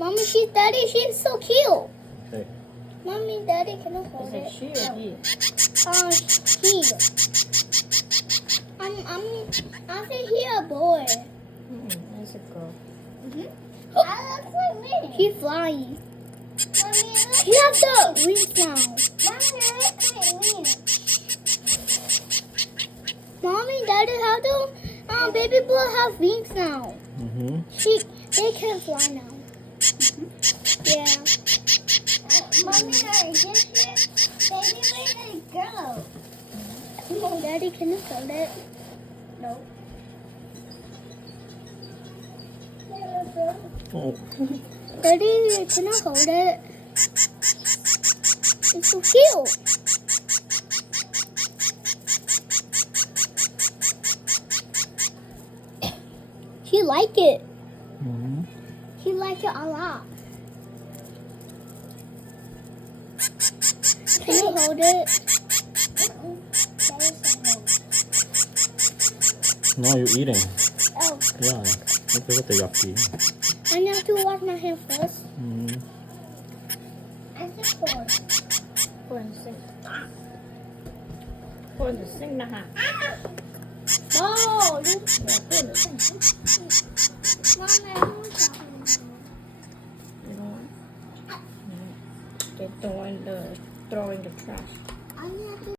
Mommy, Daddy, she's so cute. Hey. Mommy, Daddy, can I hold Is it it? she or he? He. I think he a boy. It's a girl. That looks like me. He's flying. Mommy, he has the wings now. Mommy, it looks like me. Mommy, Daddy, how do baby boy have wings now? They can fly now. Yeah. Mommy, this baby is a girl. Daddy, can you hold it? No. Oh. Daddy, can I hold it? It's so cute. He like it. He like it a lot. Can you hold it? No, you're eating. Oh, Yeah. Look at the yucky. I have to wash my hands first. I said four. คนจะซิ่งนะฮะ Oh, you เดี๋ยวเพื่อนจะซิ่ง